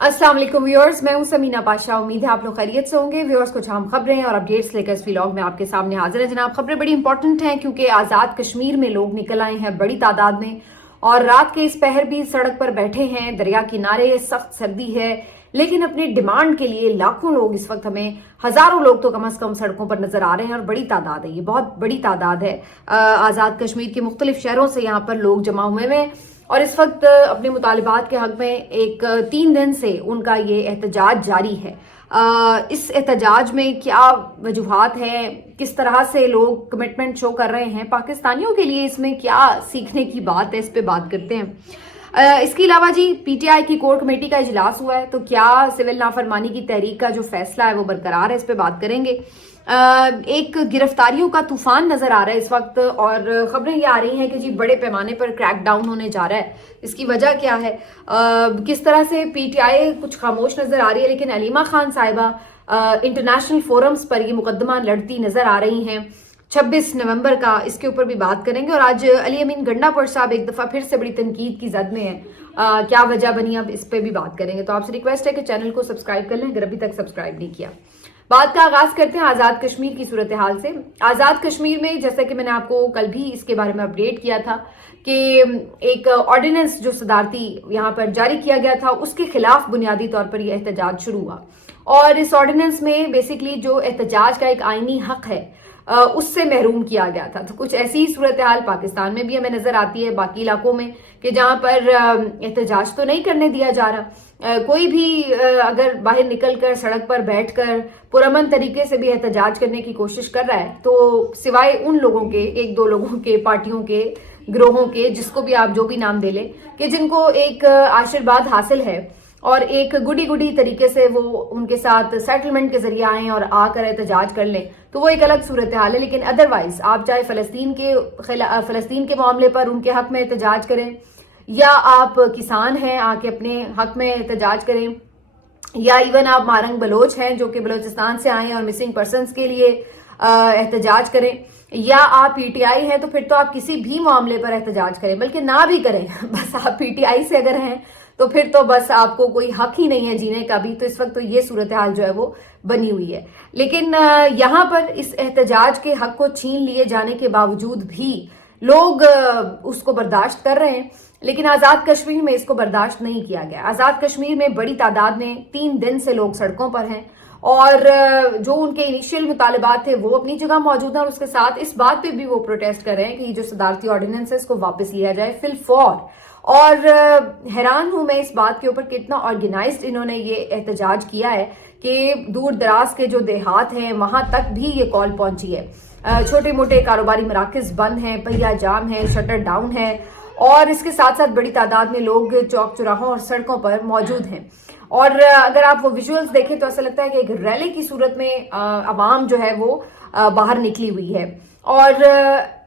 अस्सलाम वालेकुम व्यूअर्स, मैं हूं समीना पाशा। उम्मीद है आप लोग खैरियत से होंगे। व्यूअर्स, कुछ अहम खबरें और अपडेट्स लेकर इस व्लॉग में आपके सामने हाजिर है जनाब। खबरें बड़ी इंपॉर्टेंट हैं क्योंकि आज़ाद कश्मीर में लोग निकल आए हैं बड़ी तादाद में और रात के इस पहर भी सड़क पर बैठे हैं। दरिया किनारे सख्त सर्दी है, लेकिन अपनी डिमांड के लिए लाखों लोग इस वक्त, हमें हजारों लोग तो कम से कम सड़कों पर नजर आ रहे हैं और बड़ी तादाद है, ये बहुत बड़ी तादाद है। आज़ाद कश्मीर के मुख्तलिफ शहरों से यहाँ पर लोग जमा हुए हैं और इस वक्त अपने मुतालिबात के हक में एक 3 दिन से उनका ये एहतजाज जारी है। इस एहतजाज में क्या वजूहात है, किस तरह से लोग कमिटमेंट शो कर रहे हैं, पाकिस्तानियों के लिए इसमें क्या सीखने की बात है, इस पे बात करते हैं। इसके अलावा जी, पीटीआई की कोर कमेटी का इजलास हुआ है, तो क्या सिविल नाफरमानी की तहरीक का जो फैसला है वो बरकरार है, इस पे बात करेंगे। एक गिरफ्तारियों का तूफान नजर आ रहा है इस वक्त और खबरें ये आ रही हैं कि जी बड़े पैमाने पर क्रैक डाउन होने जा रहा है। इसकी वजह क्या है, किस तरह से पीटीआई कुछ खामोश नजर आ रही है, लेकिन अलीमा खान साहिबा इंटरनेशनल फोरम्स पर ये मुकदमा लड़ती नजर आ रही हैं 26 नवंबर का। इसके ऊपर भी बात करेंगे। और आज अली अमीन गंडापुर साहब एक दफा फिर से बड़ी तनकीद की जद में है, क्या वजह बनी, अब इस पे भी बात करेंगे। तो आपसे रिक्वेस्ट है कि चैनल को सब्सक्राइब कर लें अगर अभी तक सब्सक्राइब नहीं किया। बात का आगाज करते हैं आज़ाद कश्मीर की सूरत हाल से। आज़ाद कश्मीर में, जैसा कि मैंने आपको कल भी इसके बारे में अपडेट किया था कि एक ऑर्डिनेंस जो सदारती यहाँ पर जारी किया गया था, उसके खिलाफ बुनियादी तौर पर यह एहतजाज शुरू हुआ। और इस ऑर्डिनेंस में बेसिकली जो एहतजाज का एक आईनी हक है उससे महरूम किया गया था। तो कुछ ऐसी ही सूरत हाल पाकिस्तान में भी हमें नजर आती है, बाकी इलाकों में, कि जहां पर एहतजाज तो नहीं करने दिया जा रहा। कोई भी अगर बाहर निकलकर सड़क पर बैठकर पुरअमन तरीके से भी एहतजाज करने की कोशिश कर रहा है, तो सिवाय उन लोगों के, 1-2 लोगों के, पार्टियों के, गिरोहों के, जिसको भी आप जो भी नाम दे लें, कि जिनको एक आशीर्वाद हासिल है और एक गुडी तरीके से वो उनके साथ सेटलमेंट के जरिए आए और आकर एहतजाज कर लें, तो वो एक अलग सूरत हाल है। लेकिन अदरवाइज आप चाहे फलस्तीन के मामले पर उनके हक में एहतजाज करें, या आप किसान हैं आके अपने हक में एहतजाज करें, या इवन आप मारंग बलोच हैं जो कि बलोचिस्तान से आए हैं और मिसिंग पर्सनस के लिए एहतजाज करें, या आप पीटीआई हैं, तो फिर तो आप किसी भी मामले पर एहतजाज करें, बल्कि ना भी करें, बस आप पीटीआई से अगर हैं तो फिर तो बस आपको कोई हक ही नहीं है जीने का भी। तो इस वक्त तो ये सूरत हाल जो है वो बनी हुई है। लेकिन यहाँ पर इस एहतजाज के हक को छीन लिए जाने के बावजूद भी लोग उसको बर्दाश्त कर रहे हैं, लेकिन आज़ाद कश्मीर में इसको बर्दाश्त नहीं किया गया। आज़ाद कश्मीर में बड़ी तादाद में 3 दिन से लोग सड़कों पर हैं और जो उनके इनिशियल मुतालिबात थे वो अपनी जगह मौजूद हैं, और उसके साथ इस बात पे भी वो प्रोटेस्ट कर रहे हैं कि ये जो सदारती ऑर्डिनेंस है इसको वापस लिया जाए फिल फौर। और हैरान हूं मैं इस बात के ऊपर कि इतना ऑर्गेनाइज्ड इन्होंने ये एहतजाज किया है कि दूर दराज के जो देहात हैं वहां तक भी ये कॉल पहुंची है। छोटे मोटे कारोबारी मराकज बंद हैं, पहिया जाम है, शटर डाउन है, और इसके साथ साथ बड़ी तादाद में लोग चौक चौराहों और सड़कों पर मौजूद हैं। और अगर आप वो विजुअल्स देखें तो ऐसा लगता है कि एक रैली की सूरत में आवाम जो है वो बाहर निकली हुई है। और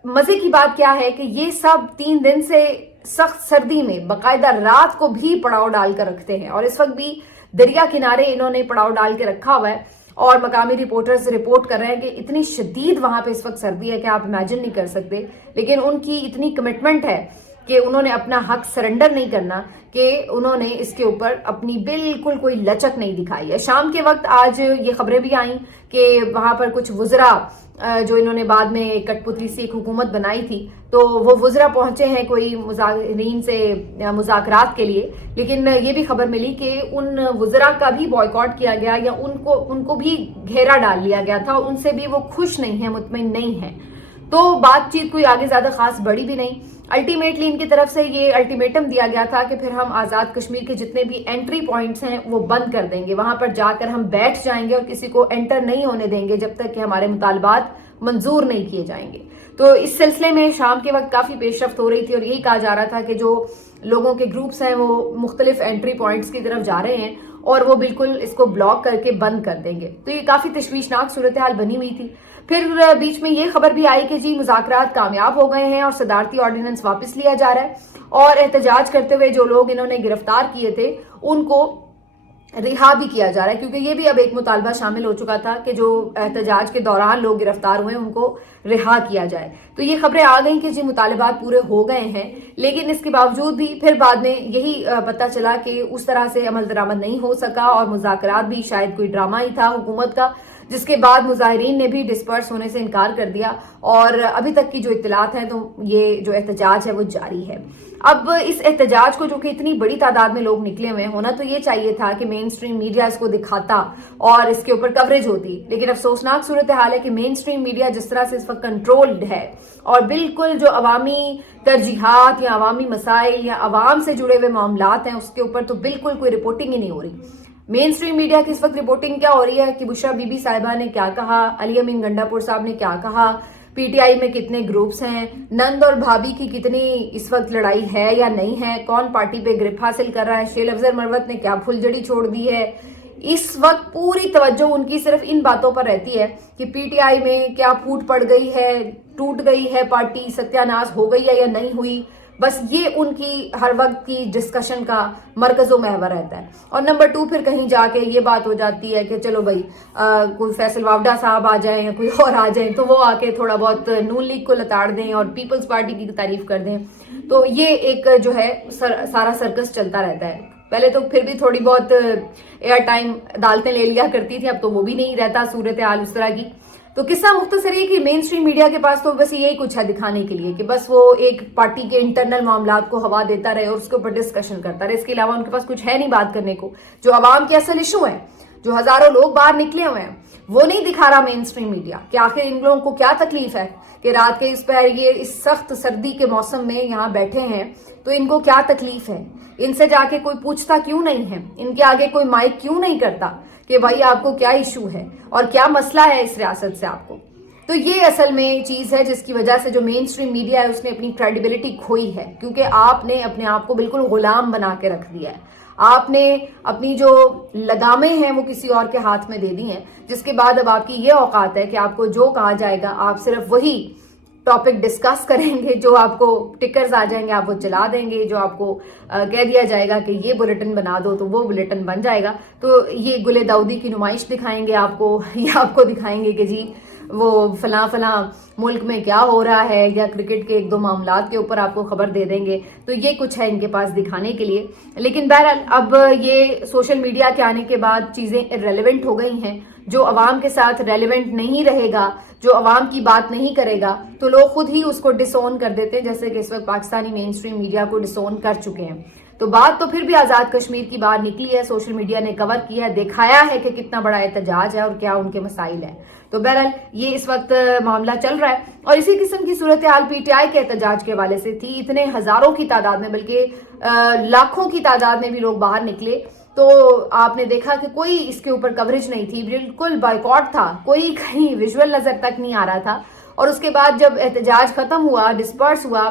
मजे की बात क्या है कि ये सब 3 दिन से सख्त सर्दी में बाकायदा रात को भी पड़ाव डाल कर रखते हैं, और इस वक्त भी दरिया किनारे इन्होंने पड़ाव डाल के रखा हुआ है। और मकामी रिपोर्टर्स रिपोर्ट कर रहे हैं कि इतनी शदीद वहां पे इस वक्त सर्दी है कि आप इमेजिन नहीं कर सकते, लेकिन उनकी इतनी कमिटमेंट है कि उन्होंने अपना हक सरेंडर नहीं करना, कि उन्होंने इसके ऊपर अपनी बिल्कुल कोई लचक नहीं दिखाई है। शाम के वक्त आज ये खबरें भी आई कि वहां पर कुछ वुज़रा जो इन्होंने बाद में कठपुतली से एक हुकूमत बनाई थी, तो वो वुज़रा पहुंचे हैं कोई मुज़ाहिरीन से मुज़ाकरात के लिए, लेकिन ये भी खबर मिली कि उन वुज़रा का भी बॉयकॉट किया गया, या उनको भी घेरा डाल लिया गया था, उनसे भी वो खुश नहीं है, मुतमईन नहीं है। तो बातचीत कोई आगे ज्यादा खास बढ़ी भी नहीं। अल्टीमेटली इनकी तरफ से ये अल्टीमेटम दिया गया था कि फिर हम आज़ाद कश्मीर के जितने भी एंट्री पॉइंट्स हैं वो बंद कर देंगे, वहां पर जाकर हम बैठ जाएंगे और किसी को एंटर नहीं होने देंगे जब तक कि हमारे मुतालबात मंजूर नहीं किए जाएंगे। तो इस सिलसिले में शाम के वक्त काफी पेशरफ्त हो रही थी और यही कहा जा रहा था कि जो लोगों के ग्रुप्स हैं वो मुख्तलिफ एंट्री पॉइंट्स की तरफ जा रहे हैं और वो बिल्कुल इसको ब्लॉक करके बंद कर देंगे। तो ये काफी तशवीशनाक सूरत हाल बनी हुई थी। फिर बीच में ये खबर भी आई कि जी मुज़ाकरात कामयाब हो गए हैं और सदारती ऑर्डिनेंस वापस लिया जा रहा है, और एहतजाज करते हुए जो लोग इन्होंने गिरफ्तार किए थे उनको रिहा भी किया जा रहा है, क्योंकि ये भी अब एक मुतालबा शामिल हो चुका था कि जो एहतजाज के दौरान लोग गिरफ्तार हुए उनको रिहा किया जाए। तो ये खबरें आ गई कि जी मुतालबात पूरे हो गए हैं, लेकिन इसके बावजूद भी फिर बाद में यही पता चला कि उस तरह से अमल दरामद नहीं हो सका और मुज़ाकरात भी शायद कोई ड्रामा ही था हुकूमत का, जिसके बाद मुजाहिरीन ने भी डिस्पर्स होने से इनकार कर दिया और अभी तक की जो इत्तलात हैं तो ये जो एहतजाज है वो जारी है। अब इस एहतजाज को, जो कि इतनी बड़ी तादाद में लोग निकले हुए, होना तो ये चाहिए था कि मेन स्ट्रीम मीडिया इसको दिखाता और इसके ऊपर कवरेज होती, लेकिन अफसोसनाक सूरत हाल है कि मेन स्ट्रीम मीडिया जिस तरह से इस वक्त कंट्रोल्ड है और बिल्कुल जो अवामी तरजीहात या अवामी मसाइल या अवाम से जुड़े हुए मामलात हैं उसके ऊपर तो बिल्कुल कोई रिपोर्टिंग ही नहीं हो रही। मेन स्ट्रीम मीडिया की इस वक्त रिपोर्टिंग क्या हो रही है कि बुशरा बीबी साहिबा ने क्या कहा, अली अमीन गंडापुर साहब ने क्या कहा, पीटीआई में कितने ग्रुप्स हैं, नंद और भाभी की कितनी इस वक्त लड़ाई है या नहीं है, कौन पार्टी पे ग्रिप हासिल कर रहा है, शेल अफजल मरवत ने क्या फुलझड़ी छोड़ दी है। इस वक्त पूरी तवज्जो उनकी सिर्फ इन बातों पर रहती है कि पीटीआई में क्या फूट पड़ गई है, टूट गई है पार्टी, सत्यानाश हो गई है या नहीं हुई। बस ये उनकी हर वक्त की डिस्कशन का मरकज़ो महवर रहता है। और नंबर 2 फिर कहीं जाके ये बात हो जाती है कि चलो भाई कोई फैसल वावडा साहब आ जाएं या कोई और आ जाएं तो वो आके थोड़ा बहुत नून लीग को लताड़ दें और पीपल्स पार्टी की तारीफ कर दें। तो ये एक जो है सारा सर्कस चलता रहता है। पहले तो फिर भी थोड़ी बहुत एयर टाइम अदालतें ले लिया करती थी, अब तो वो भी नहीं रहता सूरत हाल उस तरह की। तो किस्सा मुख्तसर है कि मेन स्ट्रीम मीडिया के पास तो बस यही कुछ है दिखाने के लिए कि बस वो एक पार्टी के इंटरनल मामलात को हवा देता रहे और उसके ऊपर डिस्कशन करता रहे। इसके अलावा उनके पास कुछ है नहीं बात करने को। जो आवाम के असल इशू है, जो हजारों लोग बाहर निकले हुए हैं, वो नहीं दिखा रहा मेन स्ट्रीम मीडिया कि आखिर इन लोगों को क्या तकलीफ है कि रात के इस पर ये इस सख्त सर्दी के मौसम में यहाँ बैठे हैं, तो इनको क्या तकलीफ है। इनसे जाके कोई पूछता क्यों नहीं है, इनके आगे कोई माइक क्यों नहीं करता कि भाई आपको क्या इशू है और क्या मसला है इस रियासत से आपको। तो ये असल में चीज है जिसकी वजह से जो मेन स्ट्रीम मीडिया है उसने अपनी क्रेडिबिलिटी खोई है, क्योंकि आपने अपने आप को बिल्कुल गुलाम बना के रख दिया है। आपने अपनी जो लगामें हैं वो किसी और के हाथ में दे दी हैं, जिसके बाद अब आपकी ये औकात है कि आपको जो कहा जाएगा आप सिर्फ वही टॉपिक डिस्कस करेंगे, जो आपको टिकर्स आ जाएंगे आप वो चला देंगे, जो आपको कह दिया जाएगा कि ये बुलेटिन बना दो तो वो बुलेटिन बन जाएगा। तो ये गुले दाऊदी की नुमाइश दिखाएंगे आपको, या आपको दिखाएंगे कि जी वो फला मुल्क में क्या हो रहा है, या क्रिकेट के 1-2 मामलात के ऊपर आपको खबर दे देंगे। तो ये कुछ है इनके पास दिखाने के लिए। लेकिन बहरहाल अब ये सोशल मीडिया के आने के बाद चीजें इररेलेवेंट हो गई हैं। जो अवाम के साथ रेलेवेंट नहीं रहेगा, जो अवाम की बात नहीं करेगा, तो लोग खुद ही उसको डिसोन कर देते हैं, जैसे कि इस वक्त पाकिस्तानी मेन स्ट्रीम मीडिया को डिसोन कर चुके हैं। तो बात तो फिर भी आजाद कश्मीर की बाहर निकली है, सोशल मीडिया ने कवर किया है, दिखाया है कि कितना बड़ा एहतजाज है और क्या उनके मसाइल है। तो बहरहाल ये इस वक्त मामला चल रहा है और इसी किस्म की सूरत हाल पीटीआई के एहतजाज के हवाले से थी। इतने हजारों की तादाद में, बल्कि लाखों की तादाद में भी लोग बाहर निकले, तो आपने देखा कि कोई इसके ऊपर कवरेज नहीं थी, बिल्कुल बायकॉट था, कोई कहीं विजुअल नजर तक नहीं आ रहा था। और उसके बाद जब एहतजाज खत्म हुआ, डिस्पर्स हुआ,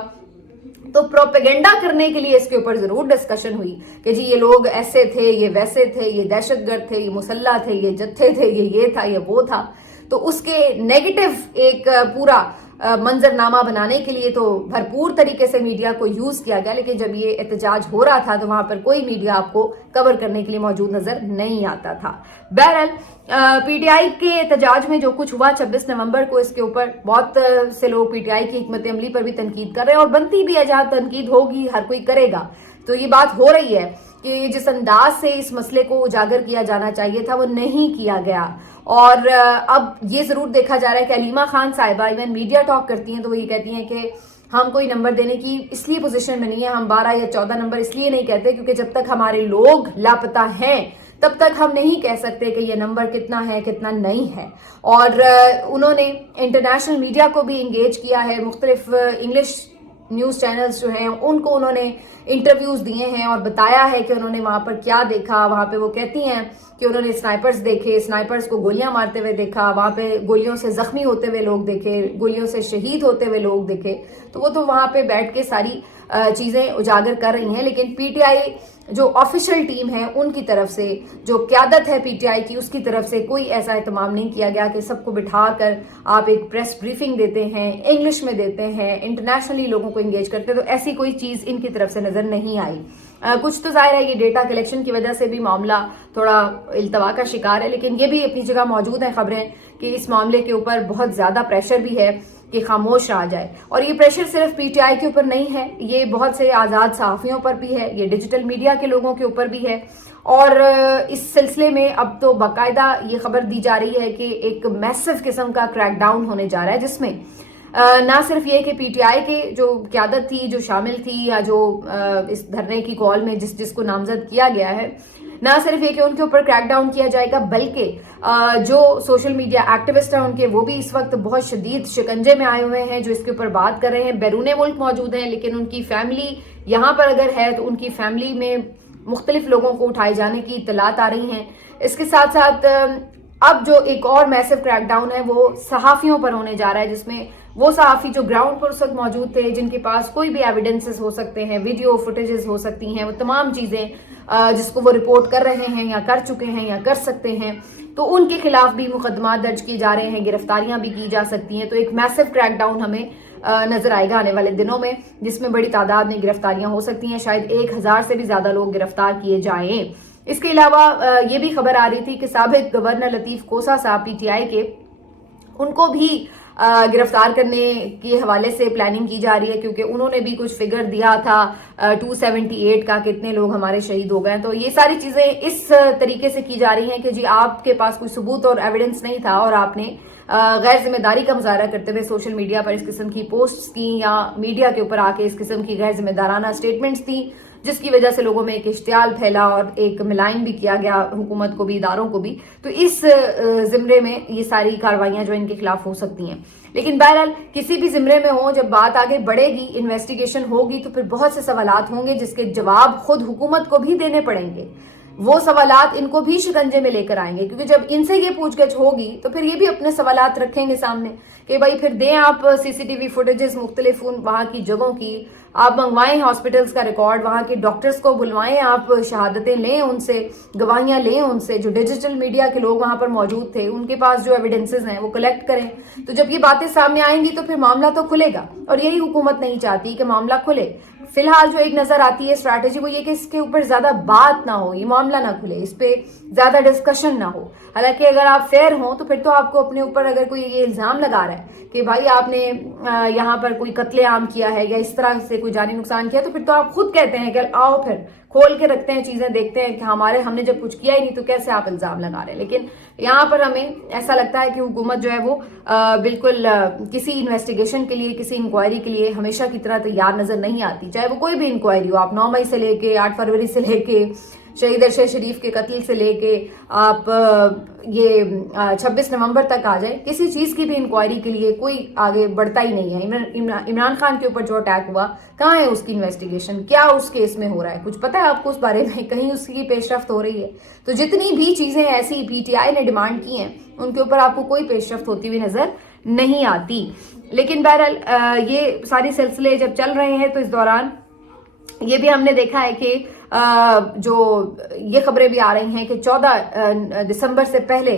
तो प्रोपेगेंडा करने के लिए इसके ऊपर जरूर डिस्कशन हुई कि जी ये लोग ऐसे थे, ये वैसे थे, ये दहशतगर्द थे, ये मुसल्ला थे, ये जत्थे थे, ये था, ये वो था। तो उसके नेगेटिव एक पूरा मंजरनामा बनाने के लिए तो भरपूर तरीके से मीडिया को यूज किया गया, लेकिन जब ये एहतजाज हो रहा था तो वहां पर कोई मीडिया आपको कवर करने के लिए मौजूद नजर नहीं आता था। बहरहाल पीटीआई के एहतजाज में जो कुछ हुआ 26 नवंबर को, इसके ऊपर बहुत से लोग पीटीआई की हिकमत अमली पर भी तनकीद कर रहे हैं और बनती भी है, जहां तनकीद होगी हर कोई करेगा। तो ये बात हो रही है कि जिस अंदाज से इस मसले को उजागर किया जाना चाहिए था वो नहीं किया गया। और अब ये जरूर देखा जा रहा है कि अलीमा खान साहिबा इवन मीडिया टॉक करती हैं तो वो ये कहती हैं कि हम कोई नंबर देने की इसलिए पोजीशन में नहीं है, हम 12 या 14 नंबर इसलिए नहीं कहते क्योंकि जब तक हमारे लोग लापता हैं तब तक हम नहीं कह सकते कि ये नंबर कितना है कितना नहीं है। और उन्होंने इंटरनेशनल मीडिया को भी इंगेज किया है, मुख्तलिफ इंग्लिश न्यूज चैनल्स जो हैं उनको उन्होंने इंटरव्यूज दिए हैं और बताया है कि उन्होंने वहां पर क्या देखा। वहां पे वो कहती हैं कि उन्होंने स्नाइपर्स देखे, स्नाइपर्स को गोलियां मारते हुए देखा, वहां पे गोलियों से जख्मी होते हुए लोग देखे, गोलियों से शहीद होते हुए लोग देखे। तो वो तो वहां पे बैठ के सारी चीजें उजागर कर रही हैं। लेकिन पीटीआई जो ऑफिशियल टीम है उनकी तरफ से, जो क्यादत है पीटीआई की, उसकी तरफ से कोई ऐसा एहतमाम नहीं किया गया कि सबको बिठाकर आप एक प्रेस ब्रीफिंग देते हैं, इंग्लिश में देते हैं, इंटरनेशनली लोगों को एंगेज करते हैं। तो ऐसी कोई चीज इनकी तरफ से नजर नहीं आई। कुछ तो जाहिर है ये डेटा कलेक्शन की वजह से भी मामला थोड़ा इल्तवा का शिकार है, लेकिन ये भी अपनी जगह मौजूद हैं खबरें कि इस मामले के ऊपर बहुत ज़्यादा प्रेशर भी है कि खामोश रहा जाए। और ये प्रेशर सिर्फ पीटीआई के ऊपर नहीं है, ये बहुत से आज़ाद सहाफ़ियों पर भी है, ये डिजिटल मीडिया के लोगों के ऊपर भी है। और इस सिलसिले में अब तो बाकायदा ये खबर दी जा रही है कि एक मैसिव किस्म का क्रैकडाउन होने जा रहा है, जिसमें ना सिर्फ ये कि पीटीआई के जो क़यादत थी, जो शामिल थी, या जो इस धरने की कॉल में जिसको नामजद किया गया है, ना सिर्फ ये कि उनके ऊपर क्रैकडाउन किया जाएगा, बल्कि जो सोशल मीडिया एक्टिविस्ट हैं उनके, वो भी इस वक्त बहुत शदीद शिकंजे में आए हुए हैं, जो इसके ऊपर बात कर रहे हैं। बैरून मुल्क मौजूद हैं, लेकिन उनकी फैमिली यहाँ पर अगर है तो उनकी फैमिली में मुख्तलिफ लोगों को उठाए जाने की इत्तलात आ रही हैं। इसके साथ साथ अब जो एक और मैसिव क्रैकडाउन है वो सहाफ़ियों पर होने जा रहा है, जिसमें वो सहाफ़ी जो ग्राउंड पर उस वक्त मौजूद थे, जिनके पास कोई भी एविडेंसेस हो सकते हैं, वीडियो फुटेजेस हो सकती हैं, वो तमाम चीज़ें जिसको वो रिपोर्ट कर रहे हैं या कर चुके हैं या कर सकते हैं, तो उनके खिलाफ भी मुकदमा दर्ज किए जा रहे हैं, गिरफ्तारियां भी की जा सकती हैं। तो एक मैसिव क्रैकडाउन हमें नजर आएगा आने वाले दिनों में, जिसमें बड़ी तादाद में गिरफ्तारियां हो सकती हैं, शायद 1000 से भी ज्यादा लोग गिरफ्तार किए जाएं। इसके अलावा ये भी खबर आ रही थी कि साबिक गवर्नर लतीफ कोसा साहब पीटीआई के, उनको भी गिरफ्तार करने के हवाले से प्लानिंग की जा रही है, क्योंकि उन्होंने भी कुछ फिगर दिया था 278 का, कितने लोग हमारे शहीद हो गए। तो ये सारी चीजें इस तरीके से की जा रही हैं कि जी आपके पास कोई सबूत और एविडेंस नहीं था और आपने गैर जिम्मेदारी का मुजाहरा करते हुए सोशल मीडिया पर इस किस्म की पोस्ट्स की या मीडिया के ऊपर आके इस किस्म की गैर जिम्मेदाराना स्टेटमेंट्स दी, जिसकी वजह से लोगों में एक इश्तियाल फैला और एक मिलाइन भी किया गया हुकूमत को भी, इदारों को भी। तो इस जिम्रे में ये सारी कार्रवाइयां जो इनके खिलाफ हो सकती हैं। लेकिन बहरहाल किसी भी जिम्रे में हो, जब बात आगे बढ़ेगी, इन्वेस्टिगेशन होगी, तो फिर बहुत से सवालात होंगे जिसके जवाब खुद हुकूमत को भी देने पड़ेंगे। वो सवालात इनको भी शिकंजे में लेकर आएंगे, क्योंकि जब इनसे ये पूछगछ होगी तो फिर ये भी अपने सवालात रखेंगे सामने कि भाई फिर दें आप सीसीटीवी फुटेजेस मुख्तलिफ वहां की जगहों की, आप मंगवाएं हॉस्पिटल्स का रिकॉर्ड, वहां के डॉक्टर्स को बुलवाएं, आप शहादतें लें उनसे, गवाहियां लें उनसे, जो डिजिटल मीडिया के लोग वहां पर मौजूद थे उनके पास जो एविडेंसेस हैं वो कलेक्ट करें। तो जब ये बातें सामने आएंगी तो फिर मामला तो खुलेगा, और यही हुकूमत नहीं चाहती कि मामला खुले। फिलहाल जो एक नजर आती है स्ट्रैटेजी वो ये कि इसके ऊपर ज्यादा बात ना हो, ये मामला ना खुले, इस पे ज्यादा डिस्कशन ना हो। हालांकि अगर आप फेयर हो तो फिर तो आपको अपने ऊपर अगर कोई ये इल्जाम लगा रहा है कि भाई आपने यहाँ पर कोई कत्लेआम किया है या इस तरह से कोई जानी नुकसान किया, तो फिर तो आप खुद कहते हैं कि आओ फिर खोल के रखते हैं चीजें, देखते हैं कि हमने जब कुछ किया ही नहीं तो कैसे आप इल्जाम लगा रहे हैं। लेकिन यहाँ पर हमें ऐसा लगता है कि हुकूमत जो है वो बिल्कुल किसी इन्वेस्टिगेशन के लिए, किसी इंक्वायरी के लिए हमेशा की तरह तैयार नजर नहीं आती, चाहे वो कोई भी इंक्वायरी हो। आप 9 मई से लेके 8 फरवरी से लेके शहीद अरशद शरीफ के कत्ल से लेके आप ये 26 नवंबर तक आ जाए, किसी चीज की भी इंक्वायरी के लिए कोई आगे बढ़ता ही नहीं है। इमरान खान के ऊपर जो अटैक हुआ, कहाँ है उसकी इन्वेस्टिगेशन, क्या उस केस में हो रहा है, कुछ पता है आपको उस बारे में? कहीं उसकी पेशरफ्त हो रही है? तो जितनी भी चीजें ऐसी पीटीआई ने डिमांड की हैं उनके ऊपर आपको कोई पेशरफ्त होती हुई नजर नहीं आती। लेकिन बहरहाल ये सारे सिलसिले जब चल रहे हैं तो इस दौरान ये भी हमने देखा है कि जो ये खबरें भी आ रही हैं कि 14 दिसंबर से पहले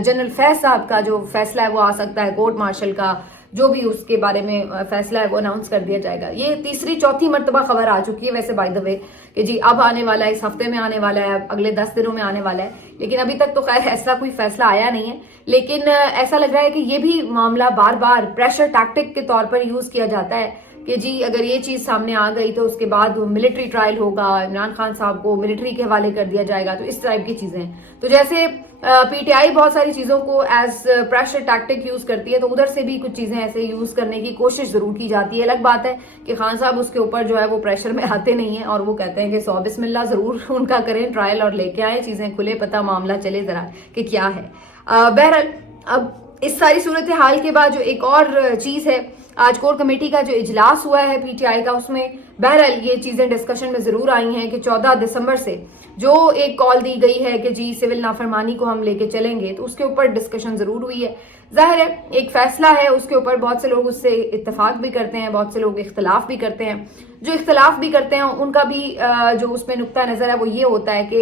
जनरल फैज साहब का जो फैसला है वो आ सकता है, कोर्ट मार्शल का जो भी उसके बारे में फैसला है वो अनाउंस कर दिया जाएगा। ये तीसरी चौथी मर्तबा खबर आ चुकी है वैसे बाय द वे कि जी अब आने वाला है, इस हफ्ते में आने वाला है, अगले 10 दिनों में आने वाला है। लेकिन अभी तक तो खैर ऐसा कोई फैसला आया नहीं है। लेकिन ऐसा लग रहा है कि ये भी मामला बार बार प्रेशर टैक्टिक के तौर पर यूज किया जाता है कि जी अगर ये चीज सामने आ गई तो उसके बाद मिलिट्री ट्रायल होगा, इमरान खान साहब को मिलिट्री के हवाले कर दिया जाएगा। तो इस टाइप की चीजें, तो जैसे पीटीआई बहुत सारी चीजों को एज प्रेशर टैक्टिक यूज करती है, तो उधर से भी कुछ चीजें ऐसे यूज करने की कोशिश जरूर की जाती है। अलग बात है कि खान साहब उसके ऊपर जो है वो प्रेशर में आते नहीं है और वो कहते हैं कि 100 बिस्मिल्लाह जरूर उनका करें ट्रायल और लेके आए, चीजें खुले, पता मामला चले जरा कि क्या है। बहरहाल अब इस सारी सूरत हाल के बाद जो एक और चीज है, आज कोर कमेटी का जो इजलास हुआ है पीटीआई का, उसमें बहरहाल ये चीजें डिस्कशन में जरूर आई हैं कि 14 दिसंबर से जो एक कॉल दी गई है कि जी सिविल नाफरमानी को हम लेके चलेंगे, तो उसके ऊपर डिस्कशन जरूर हुई है। जाहिर है एक फैसला है, उसके ऊपर बहुत से लोग उससे इत्तेफाक भी करते हैं, बहुत से लोग इख्तलाफ भी करते हैं। जो इख्तलाफ भी करते हैं उनका भी जो उसमें नुक्ता नजर है वो ये होता है कि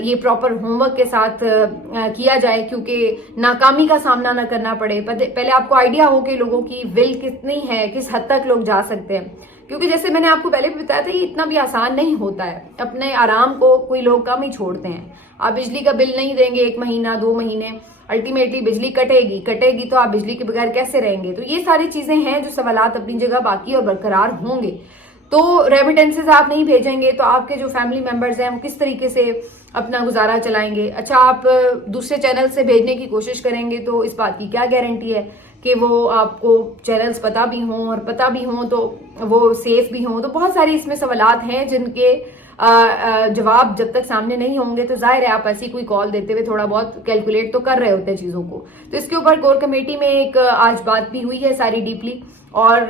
ये प्रॉपर होमवर्क के साथ किया जाए, क्योंकि नाकामी का सामना ना करना पड़े। पहले आपको आइडिया हो कि लोगों की विल कितनी है, किस हद तक लोग जा सकते हैं। کیونکہ جیسے میں نے آپ کو پہلے بھی بتایا تھا یہ اتنا بھی آسان نہیں ہوتا ہے. اپنے آرام کو کوئی لوگ کم ہی چھوڑتے ہیں. آپ بجلی کا بل نہیں دیں گے 1 مہینہ 2 مہینے, الٹیمیٹلی بجلی کٹے گی تو آپ بجلی کے بغیر کیسے رہیں گے. تو یہ ساری چیزیں ہیں جو سوالات اپنی جگہ باقی اور برقرار ہوں گے. تو ریمیٹنسز آپ نہیں بھیجیں گے تو آپ کے جو فیملی ممبرز ہیں وہ کس طریقے سے اپنا گزارا چلائیں گے. اچھا آپ دوسرے چینل سے بھیجنے کی کوشش کریں گے تو اس بات کی کیا گارنٹی ہے کہ وہ آپ کو چینلز پتہ بھی ہوں, اور پتہ بھی ہوں تو وہ سیف بھی ہوں. تو بہت ساری اس میں سوالات ہیں جن کے جواب جب تک سامنے نہیں ہوں گے تو ظاہر ہے آپ ایسی کوئی کال دیتے ہوئے تھوڑا بہت کیلکولیٹ تو کر رہے ہوتے ہیں چیزوں کو. تو اس کے اوپر کور کمیٹی میں ایک آج بات بھی ہوئی ہے ساری ڈیپلی, اور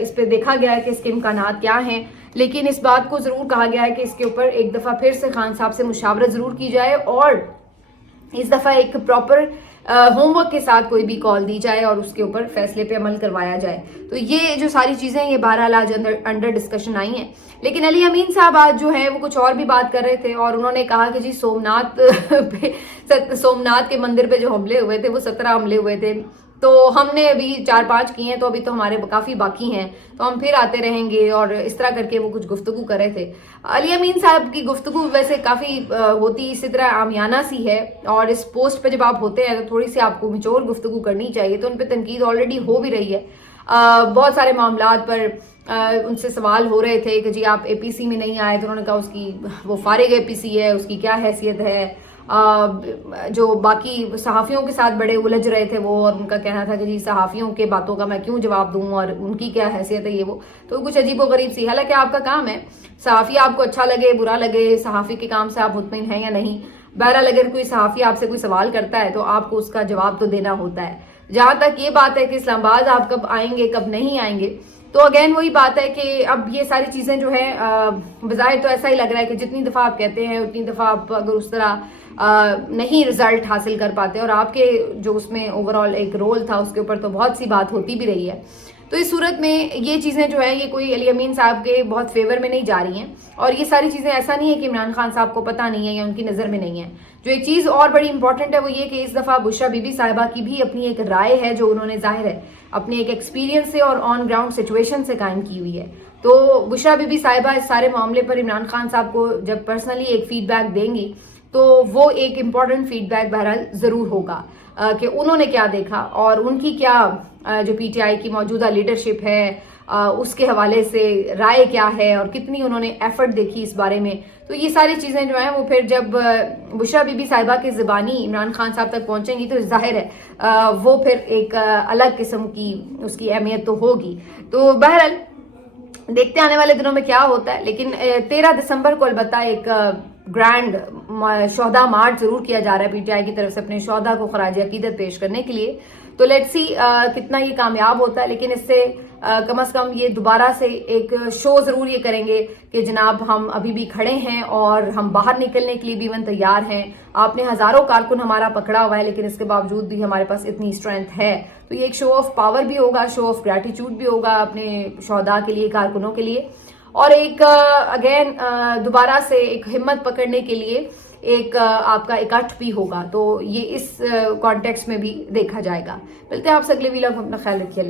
اس پہ دیکھا گیا ہے کہ اس کے امکانات کیا ہیں. لیکن اس بات کو ضرور کہا گیا ہے کہ اس کے اوپر ایک دفعہ پھر سے خان صاحب سے مشاورت ضرور کی جائے, اور اس دفعہ ایک پراپر ہوم ورک کے ساتھ کوئی بھی کال دی جائے اور اس کے اوپر فیصلے پہ عمل کروایا جائے. تو یہ جو ساری چیزیں یہ بہرحال آج انڈر ڈسکشن آئی ہیں. لیکن علی امین صاحب آج جو ہے وہ کچھ اور بھی بات کر رہے تھے, اور انہوں نے کہا کہ جی سومناتھ کے مندر پہ جو حملے ہوئے تھے وہ 17 حملے ہوئے تھے, تو ہم نے ابھی 4-5 کیے ہیں, تو ابھی تو ہمارے کافی باقی ہیں, تو ہم پھر آتے رہیں گے, اور اس طرح کر کے وہ کچھ گفتگو کر رہے تھے. علی امین صاحب کی گفتگو ویسے کافی ہوتی اسی طرح عامیانہ سی ہے, اور اس پوسٹ پہ جب آپ ہوتے ہیں تو تھوڑی سی آپ کو میچور گفتگو کرنی چاہیے. تو ان پہ تنقید آلریڈی ہو بھی رہی ہے. بہت سارے معاملات پر ان سے سوال ہو رہے تھے کہ جی آپ اے پی سی میں نہیں آئے, تو انہوں نے کہا اس کی وہ فارغ اے پی سی ہے, اس کی کیا حیثیت ہے. جو باقی صحافیوں کے ساتھ بڑے الجھ رہے تھے وہ, اور ان کا کہنا تھا کہ جی صحافیوں کے باتوں کا میں کیوں جواب دوں اور ان کی کیا حیثیت ہے, یہ وہ. تو کچھ عجیب و غریب سی. حالانکہ آپ کا کام ہے, صحافی آپ کو اچھا لگے برا لگے, صحافی کے کام سے آپ مطمئن ہیں یا نہیں, بہرحال اگر کوئی صحافی آپ سے کوئی سوال کرتا ہے تو آپ کو اس کا جواب تو دینا ہوتا ہے. جہاں تک یہ بات ہے کہ اسلام آباد آپ کب آئیں گے کب نہیں آئیں گے, تو اگین وہی بات ہے کہ اب یہ ساری چیزیں جو ہے بظاہر تو ایسا ہی لگ رہا ہے کہ جتنی دفعہ آپ کہتے ہیں اتنی دفعہ آپ اگر اس طرح نہیں رزلٹ حاصل کر پاتے, اور آپ کے جو اس میں اوور آل ایک رول تھا اس کے اوپر تو بہت سی بات ہوتی بھی رہی ہے. تو اس صورت میں یہ چیزیں جو ہیں یہ کوئی علی امین صاحب کے بہت فیور میں نہیں جا رہی ہیں, اور یہ ساری چیزیں ایسا نہیں ہے کہ عمران خان صاحب کو پتہ نہیں ہے یا ان کی نظر میں نہیں ہے. جو ایک چیز اور بڑی امپورٹنٹ ہے وہ یہ کہ اس دفعہ بشرا بی بی صاحبہ کی بھی اپنی ایک رائے ہے جو انہوں نے ظاہر ہے اپنے ایک ایکسپیرینس سے اور آن گراؤنڈ سچویشن سے قائم کی ہوئی ہے. تو بشرا بی بی صاحبہ اس سارے معاملے پر عمران خان صاحب کو جب پرسنلی ایک فیڈ بیک دیں گی تو وہ ایک امپورٹنٹ فیڈ بیک بہرحال ضرور ہوگا کہ انہوں نے کیا دیکھا, اور ان کی کیا جو پی ٹی آئی کی موجودہ لیڈرشپ ہے اس کے حوالے سے رائے کیا ہے, اور کتنی انہوں نے ایفرٹ دیکھی اس بارے میں. تو یہ ساری چیزیں جو ہیں وہ پھر جب بشرا بی بی صاحبہ کی زبانی عمران خان صاحب تک پہنچیں گی تو ظاہر ہے وہ پھر ایک الگ قسم کی اس کی اہمیت تو ہوگی. تو بہرحال دیکھتے آنے والے دنوں میں کیا ہوتا ہے. لیکن 13 دسمبر کو البتہ ایک گرینڈ شہداء مارچ ضرور کیا جا رہا ہے پی ٹی آئی کی طرف سے اپنے شہداء کو خراج عقیدت پیش کرنے کے لیے. تو لیٹس سی کتنا یہ کامیاب ہوتا ہے. لیکن اس سے کم از کم یہ دوبارہ سے ایک شو ضرور یہ کریں گے کہ جناب ہم ابھی بھی کھڑے ہیں اور ہم باہر نکلنے کے لیے بھی ایون تیار ہیں. آپ نے ہزاروں کارکن ہمارا پکڑا ہوا ہے لیکن اس کے باوجود بھی ہمارے پاس اتنی اسٹرینتھ ہے. تو یہ ایک شو آف پاور بھی ہوگا, شو آف گریٹیچیوڈ بھی ہوگا اپنے شہداء کے لیے, کارکنوں کے لیے, اور ایک اگین دوبارہ سے ایک ہمت پکڑنے کے لیے ایک آپ کا اکٹھ بھی ہوگا. تو یہ اس کانٹیکسٹ میں بھی دیکھا جائے گا. ملتے ہیں آپ سے اگلے ویلاگ میں, اپنا خیال رکھیے.